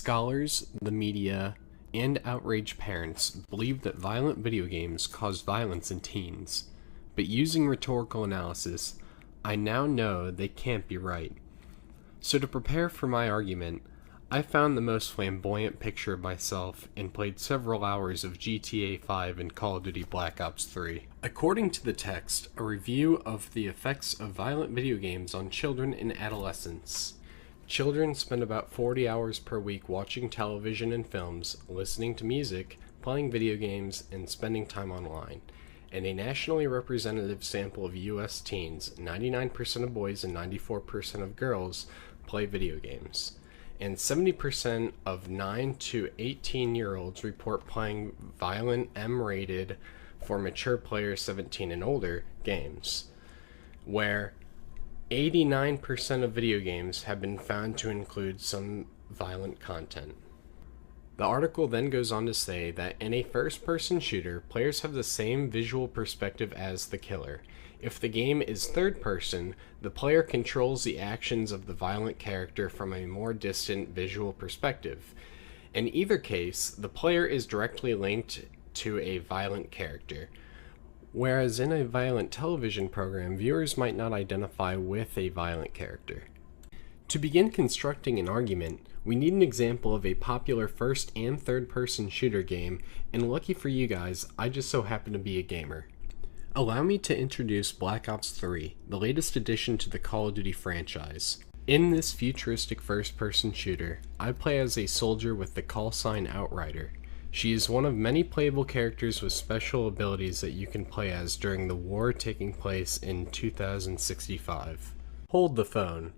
Scholars, the media, and outraged parents believe that violent video games cause violence in teens, but using rhetorical analysis, I now know they can't be right. So to prepare for my argument, I found the most flamboyant picture of myself and played several hours of GTA 5 and Call of Duty Black Ops 3. According to the text, a review of the effects of violent video games on children and adolescents. Children spend about 40 hours per week watching television and films, listening to music, playing video games, and spending time online. And a nationally representative sample of U.S. teens, 99% of boys and 94% of girls, play video games. And 70% of 9 to 18-year-olds report playing violent M-rated for mature players 17 and older games, where 89% of video games have been found to include some violent content. The article then goes on to say that in a first-person shooter, players have the same visual perspective as the killer. If the game is third-person, the player controls the actions of the violent character from a more distant visual perspective. In either case, the player is directly linked to a violent character. Whereas in a violent television program, viewers might not identify with a violent character. To begin constructing an argument, we need an example of a popular first and third-person shooter game, and lucky for you guys, I just so happen to be a gamer. Allow me to introduce Black Ops 3, the latest addition to the Call of Duty franchise. In this futuristic first-person shooter, I play as a soldier with the call sign Outrider. She is one of many playable characters with special abilities that you can play as during the war taking place in 2065. Hold the phone.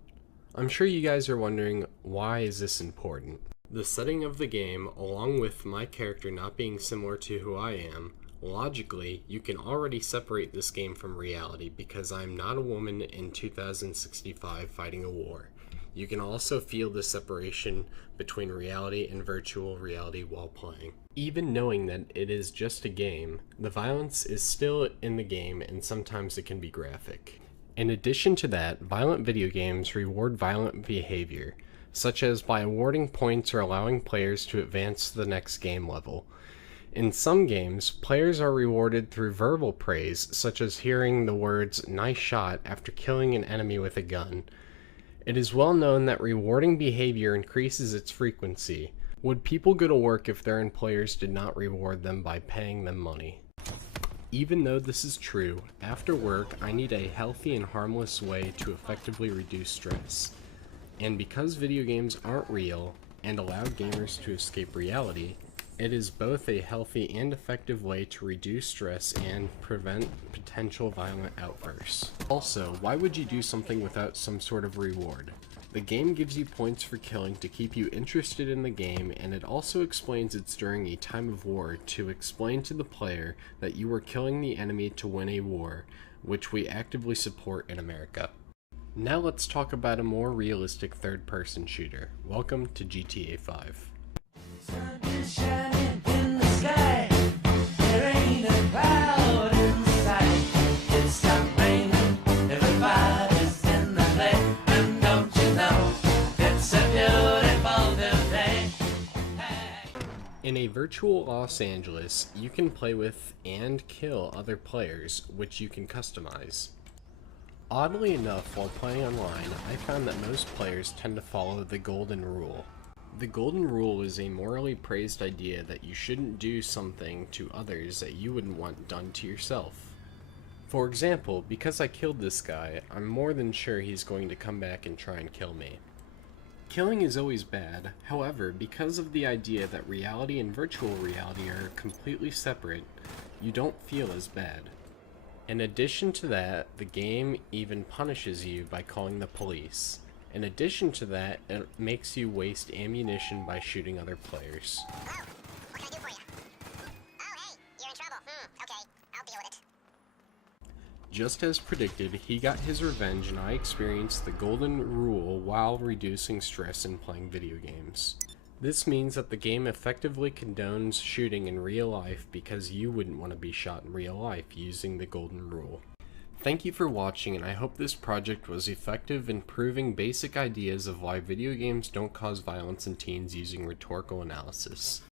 I'm sure you guys are wondering, why is this important? The setting of the game, along with my character not being similar to who I am, logically, you can already separate this game from reality because I'm not a woman in 2065 fighting a war. You can also feel the separation between reality and virtual reality while playing. Even knowing that it is just a game, the violence is still in the game and sometimes it can be graphic. In addition to that, violent video games reward violent behavior, such as by awarding points or allowing players to advance to the next game level. In some games, players are rewarded through verbal praise, such as hearing the words "nice shot" after killing an enemy with a gun. It is well known that rewarding behavior increases its frequency. Would people go to work if their employers did not reward them by paying them money? Even though this is true, after work I need a healthy and harmless way to effectively reduce stress. And because video games aren't real and allow gamers to escape reality, it is both a healthy and effective way to reduce stress and prevent potential violent outbursts. Also, why would you do something without some sort of reward? The game gives you points for killing to keep you interested in the game, and it also explains it's during a time of war to explain to the player that you are killing the enemy to win a war, which we actively support in America. Now let's talk about a more realistic third-person shooter. Welcome to GTA 5. Sun is shining in the sky. There ain't a cloud in sight. It stopped raining. Everybody's in the play. And don't you know, it's a beautiful new day. Hey. In a virtual Los Angeles, you can play with and kill other players, which you can customize. Oddly enough, while playing online, I found that most players tend to follow the Golden Rule. The Golden Rule is a morally praised idea that you shouldn't do something to others that you wouldn't want done to yourself. For example, because I killed this guy, I'm more than sure he's going to come back and try and kill me. Killing is always bad, however, because of the idea that reality and virtual reality are completely separate, you don't feel as bad. In addition to that, the game even punishes you by calling the police. In addition to that, it makes you waste ammunition by shooting other players. Oh, what can I do for you? Oh, hey, you're in trouble. Okay, I'll deal with it. Just as predicted, he got his revenge and I experienced the Golden Rule while reducing stress in playing video games. This means that the game effectively condones shooting in real life because you wouldn't want to be shot in real life using the Golden Rule. Thank you for watching, and I hope this project was effective in proving basic ideas of why video games don't cause violence in teens using rhetorical analysis.